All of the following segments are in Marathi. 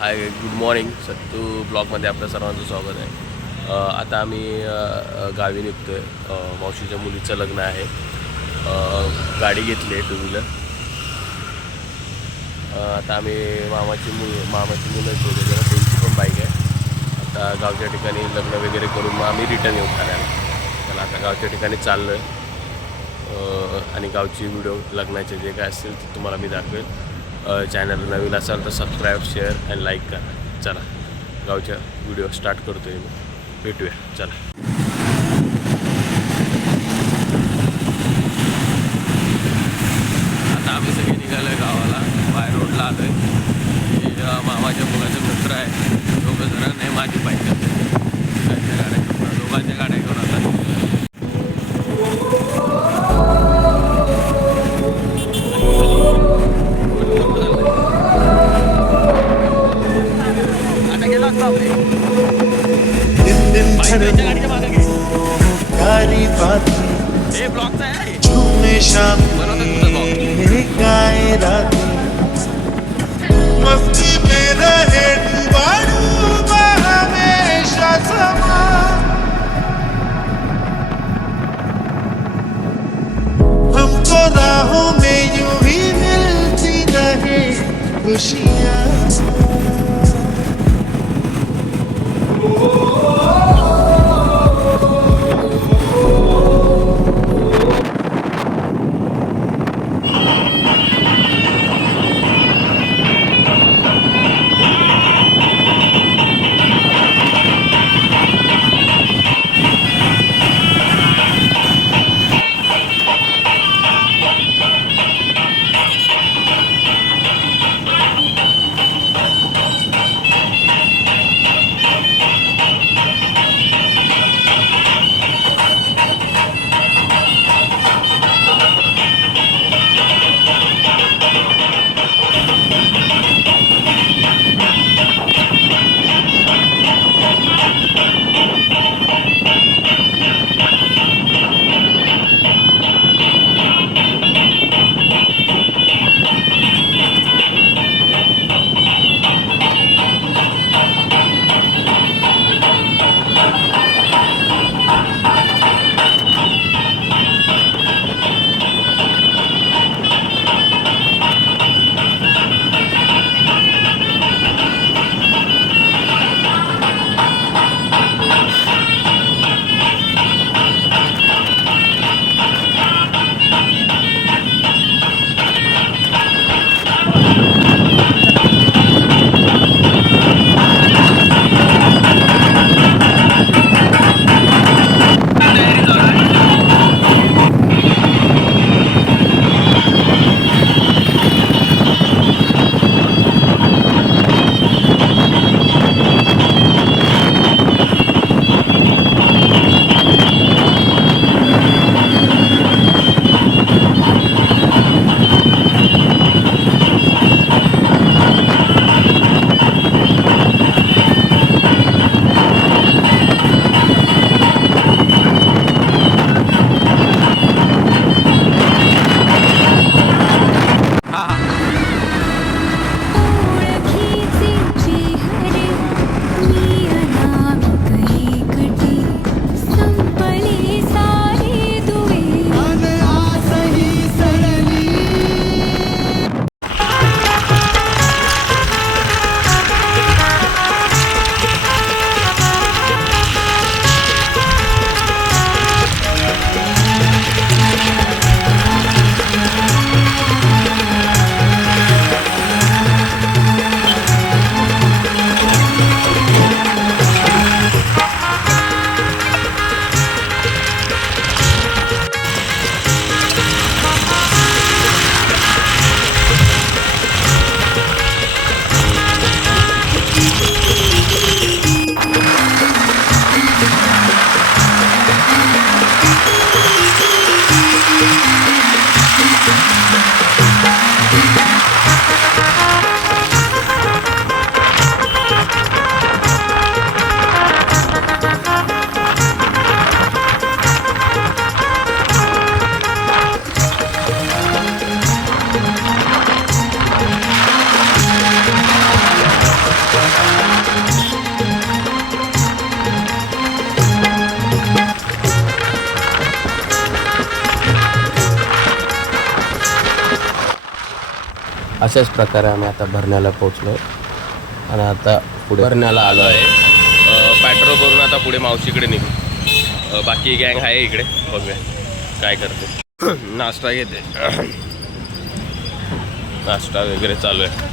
हाय गुड मॉर्निंग सत्तू ब्लॉगमध्ये आपल्या सर्वांचं स्वागत आहे. आता आम्ही गावी निघतो आहे. मावशीच्या मुलीचं लग्न आहे. गाडी घेतली आहे 2 व्हीलर. आता आम्ही मामाची मुलं ठेवले जरा त्यांची पण बाईक आहे. आता गावच्या ठिकाणी लग्न वगैरे करून मग आम्ही रिटर्न येऊ ठाण्याला. त्याला आता गावच्या ठिकाणी चाललो आहे आणि गावची व्हिडिओ लग्नाचे जे काय असतील ते तुम्हाला मी दाखवेल. चॅनल नवीन असाल तर सबस्क्राईब शेअर आणि लाईक करा. चला गावच्या व्हिडिओ स्टार्ट करतो आहे मी. भेटूया चला. आता आम्ही सगळे निघालो आहे गावाला. बाय रोडला आलो आहे. मामाच्या मुलाचे मित्र आहे. दोघं जण नाही माझी बाईक दोघांच्या गाड्या घेऊन आता प्यारी बातें झूमे शाम गाए रातें मस्ती में रहे डूबा हमेशा समा हमको राहों में यूं ही मिलती रहे खुशियाँ. अशाच प्रकारे आम्ही आता भरण्याला पोहोचलो आणि आता पुढे भरण्याला आलो आहे. पेट्रोल भरून आता पुढे मावशीकडे निघू. बाकी गँग आहे इकडे, बघूया काय करते. नाश्ता घेते, नाश्ता वगैरे चालू आहे.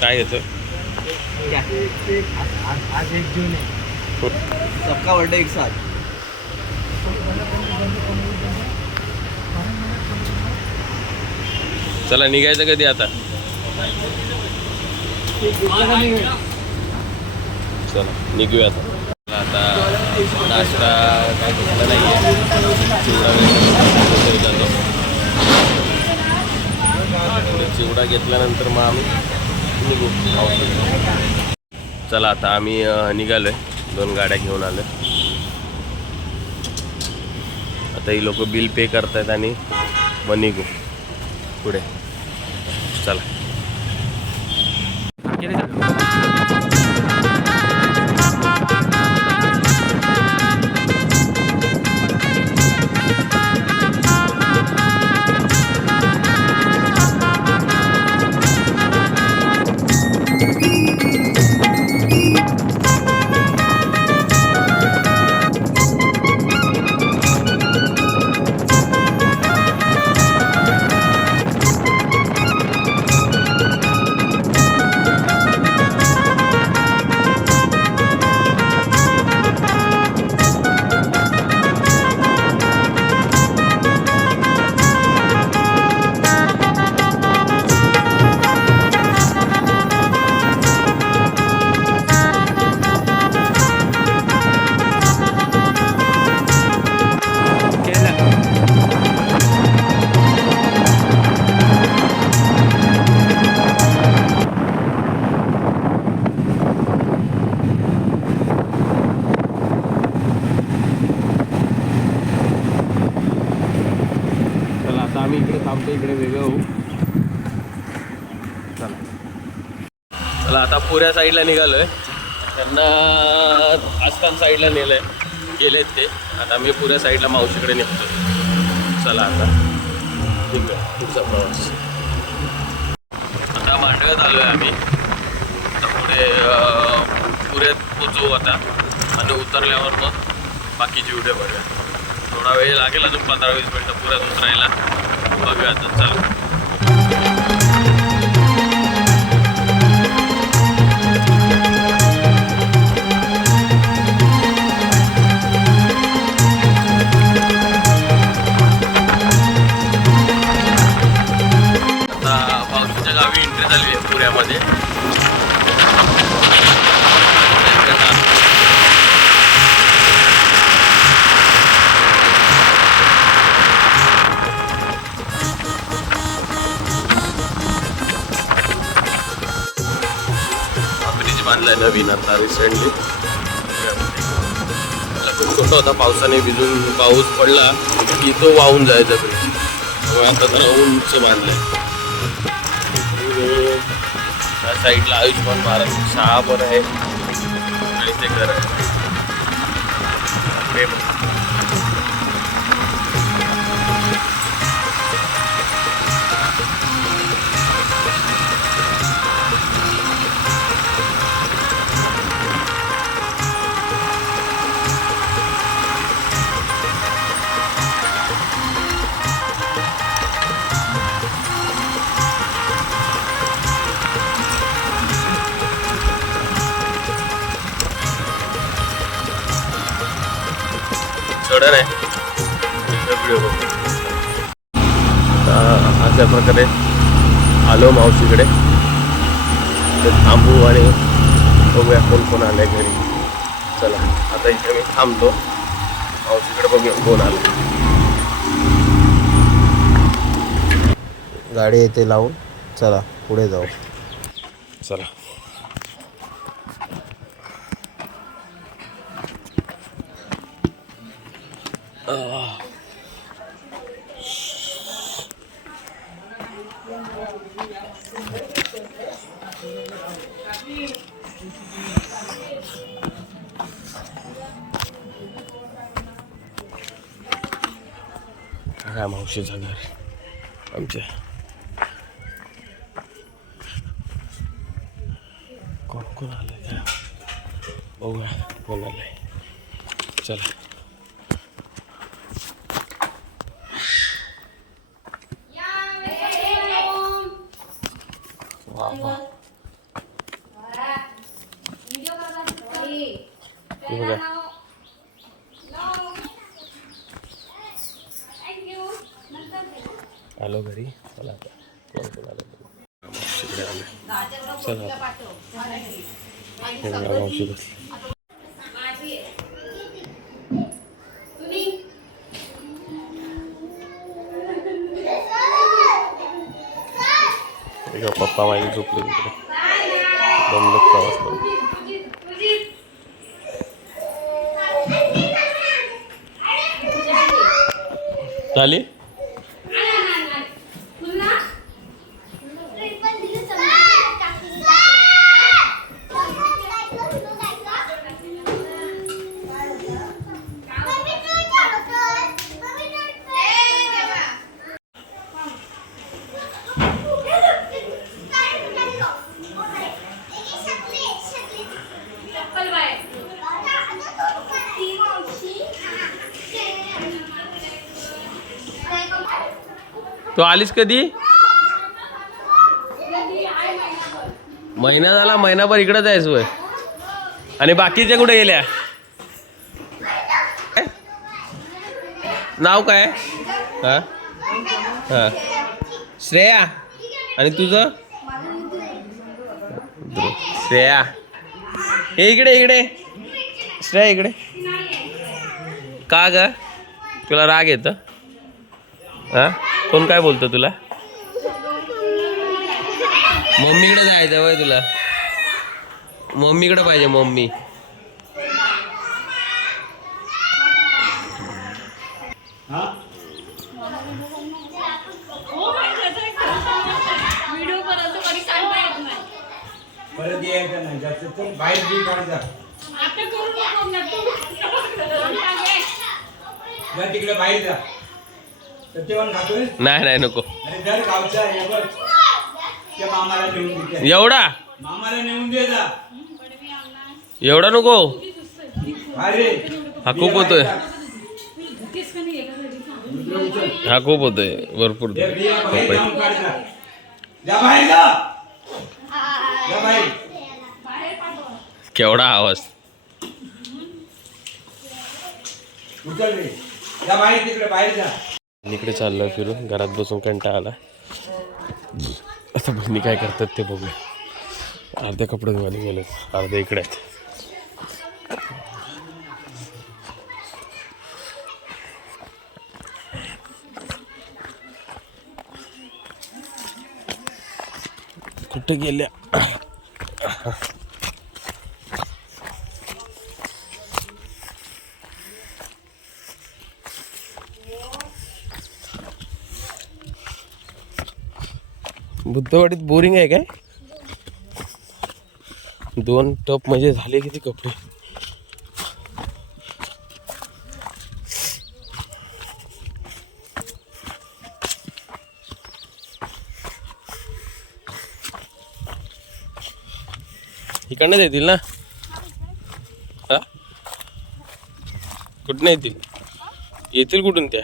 काय घेतो? आज 1 जून है, सबका बर्थडे एक साथ. चला निघायचं कधी आता? चला निघूया आता. नाश्ता काय घेतला नाही आहे, चिवडा घेतल्यानंतर मग आम्ही निघू. चला आता आम्ही निघालो आहे, 2 गाड्या घेऊन आलो. आता ही लोक बिल पे करतायत आणि मग निघू पुढे. चला आम्ही इकडे थांबतो, इकडे वेगळं होऊ. चला आता पुऱ्या साईडला निघालोय. त्यांना आसपास साईडला नेलंय, गेलेत ते. आता मी पुऱ्या साईडला मावशीकडे निघतो. चला आता निघूया पुढचा प्रवास. आता मांडव्यात आलोय आम्ही. आता पुढे पुऱ्यात पोचवू आता आणि उतरल्यावर मग बाकीची व्हिडिओ बघूया. थोडा वेळ लागेल, अजून 15-20 मिनटं पुऱ्यात उतरायला. बघूया आता, चला. आता पावसाच्या गावी एंट्री झाली आहे पुण्यामध्ये. बांधलाय नवीन आता रिसेंटली. खूप छोटा होता, पावसाने भिजून पाऊस पडला की तो वाहून जायचा ब्रिज. त्यामुळे आता जरा उंच बांधलाय. त्या साईडला आयुष्मान भारत शाळा पण आहे आणि ते घर आहे. चढण आहे. अशा प्रकारे आलो मावशीकडे. ते थांबू आणि बघूया कोण कोण आलंय घरी. चला आता इथे मी थांबतो, मावशीकडे बघूया कोण आलं. गाडी येते लावून. चला पुढे जाऊ. चला काय मावशीचं घर आमच्या. कोण कोण आलंय काय बघूया कोण आलंय. चला वा वा हे बघा. आलो घरी. चला आता कोण कोण आलं मावशीकडे आलं. चला हे बघा मावशी बसली. पप्पा माझी झोपले तिकडे. बंद प्रवास करून झाली. तो आलीस कधी? महिना झाला. महिनाभर इकडं जायच वय. आणि बाकीच्या कुठे गेल्या? नाव काय? हा हा श्रेया. आणि तुझं? श्रेया. हे इकडे इकडे श्रेया इकडे. का ग तुला राग येतं? हा कोण काय बोलतो तुला? मम्मीकडे जायचं वय तुला? मम्मीकडे पाहिजे मम्मी. तिकडे बाहेर जा. नाही नाही नको. मामाला नेऊन दे. एवढा मामाला नेऊन दे जा. एवढा नको. अरे हा खूप होतोय. हा खूप होतोय भरपूर. केवढा आवाज. इकडे चाललोय फिरून. घरात बसून कंटाळा आला. आता बहिणी काय करतात ते बघूया. अर्धे कपडे धुवायला गेले, अर्धे इकडे आहेत. कुठे गेल्या? बुद्धवाडीत बोरिंग आहे काय? 2 टप म्हणजे झाले किती कपडे. इकडनंच येतील ना? हा कुठनं येतील? येतील कुठून त्या?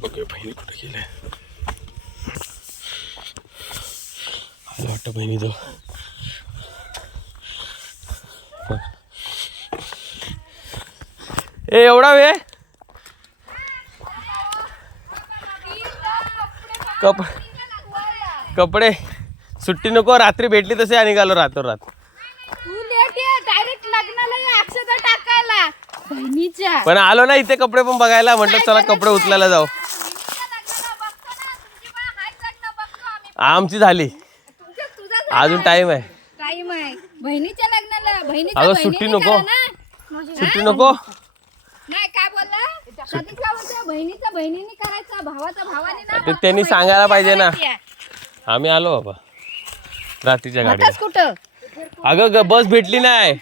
बघूया बहिणी कुठे गेल्या. आलं वाटतं बहिणी तो. ए एवढा वेळ? कपडे सुट्टी नको. रात्री भेटली तसे आणि निघालो रातोरात. पण आलो ना इथे कपडे पण बघायला. म्हटलं चला कपडे उचलायला जाऊ. आमची झाली. अजून टाइम आहे. बहिणीच्या लग्नाला. अगं सुट्टी नको. सुट्टी नको. नाही काय बोलला? कधीच काय बोलतो? बहिणीचा बहिणीने करायचा, भावाचा भावाने ना. ते त्यांनी सांगायला पाहिजे ना. आम्ही आलो बाबा रात्रीच्या गाडीत. कुठं? अगं बस भेटली नाही.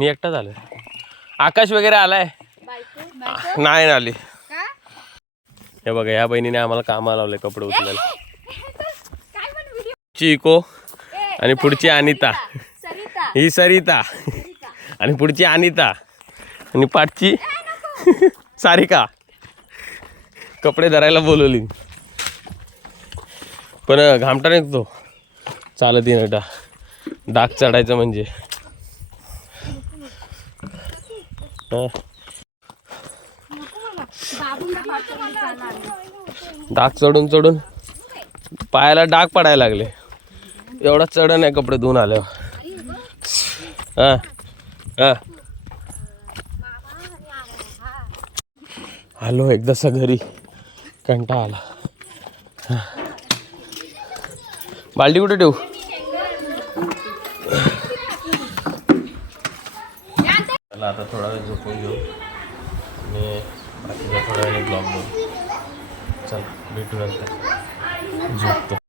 मी एकटाच आलोय. आकाश वगैरे आलाय बायको नाही आली. का हे बघा ह्या बहिणीने आम्हाला कामाला लावले कपडे उचलायला. काय पण व्हिडिओ चिको आणि पुढची अनिता, सरिता ही सरिता आणि पुढची अनिता आणि पाठची सारिका कपडे धरायला बोलवली. पण घामटा निघतो चालत येणं डाग चढायचं म्हणजे. डाग चढून चढून पायाला डाग पडायला लागले. एवढा चढ नाही कपडे धुवून आल्यावर. हा हा आलो एकदासा घरी, कंटाळा आला. बाल्टी कुठे ठेवू? चला आता थोडा वेळ झोपून घेऊ आणि बाकीचा थोडा वेळ ब्लॉग बघू. चला भेटू नंतर. झोपतो.